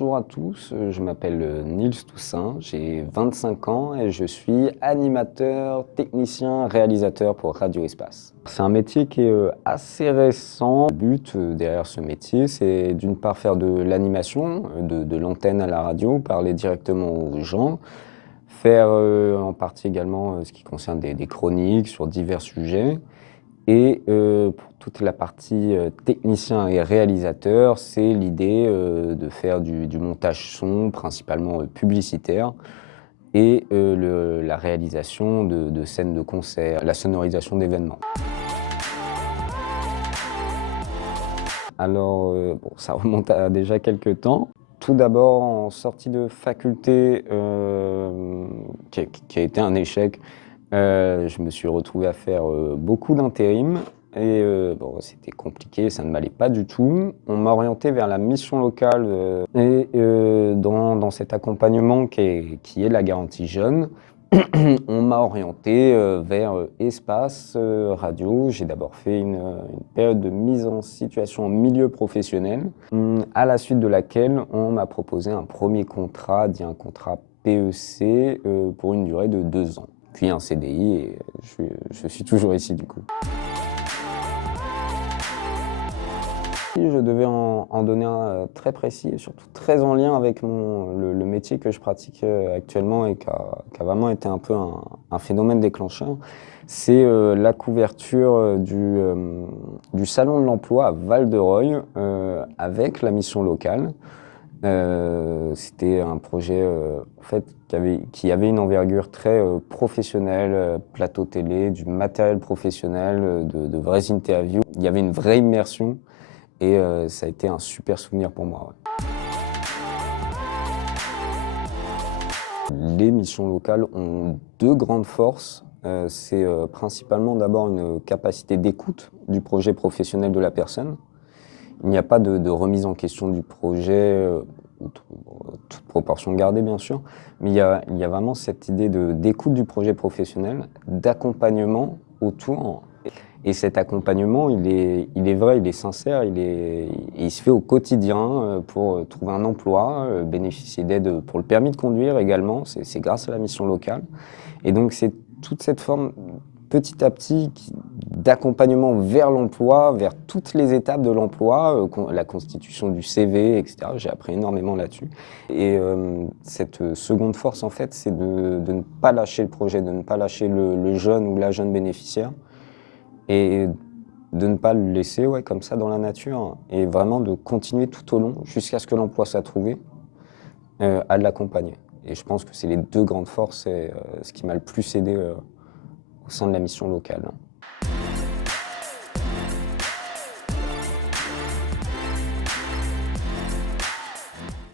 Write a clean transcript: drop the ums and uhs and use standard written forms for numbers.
Bonjour à tous, je m'appelle Nils Toussaint, j'ai 25 ans et je suis animateur, technicien, réalisateur pour Radio Espace. C'est un métier qui est assez récent. Le but derrière ce métier, c'est d'une part faire de l'animation, de l'antenne à la radio, parler directement aux gens, faire en partie également ce qui concerne des chroniques sur divers sujets. Et pour toute la partie technicien et réalisateur, c'est l'idée de faire du montage son, principalement publicitaire, et la réalisation de scènes de concert, la sonorisation d'événements. Alors, bon, ça remonte à déjà quelques temps. Tout d'abord, en sortie de faculté, qui a été un échec, je me suis retrouvé à faire beaucoup d'intérim et bon, c'était compliqué, ça ne m'allait pas du tout. On m'a orienté vers la mission locale et dans cet accompagnement qui est la garantie jeune, on m'a orienté vers Espace Radio. J'ai d'abord fait une période de mise en situation en milieu professionnel, à la suite de laquelle on m'a proposé un premier contrat, dit un contrat PEC, pour une durée de 2 ans. Puis un CDI et je suis toujours ici du coup. Si je devais en donner un très précis et surtout très en lien avec le métier que je pratique actuellement et qui a vraiment été un peu un phénomène déclencheur, c'est la couverture du Salon de l'Emploi à Val-de-Reuil avec la mission locale. C'était un projet en fait, qui avait une envergure très professionnelle, plateau télé, du matériel professionnel, de vraies interviews. Il y avait une vraie immersion et ça a été un super souvenir pour moi. Ouais. Les missions locales ont deux grandes forces. C'est principalement d'abord une capacité d'écoute du projet professionnel de la personne. Il n'y a pas de remise en question du projet, toute proportion gardée bien sûr, mais il y a vraiment cette idée d'écoute du projet professionnel, d'accompagnement autour. Et cet accompagnement, il est vrai, il est sincère, il se fait au quotidien pour trouver un emploi, bénéficier d'aide pour le permis de conduire également, c'est grâce à la mission locale. Et donc c'est toute cette forme petit à petit d'accompagnement vers l'emploi, vers toutes les étapes de l'emploi, la constitution du CV, etc. J'ai appris énormément là-dessus. Et cette seconde force, en fait, c'est de ne pas lâcher le projet, de ne pas lâcher le jeune ou la jeune bénéficiaire et de ne pas le laisser comme ça dans la nature et vraiment de continuer tout au long jusqu'à ce que l'emploi soit trouvé, à l'accompagner. Et je pense que c'est les deux grandes forces et ce qui m'a le plus aidé au sein de la mission locale.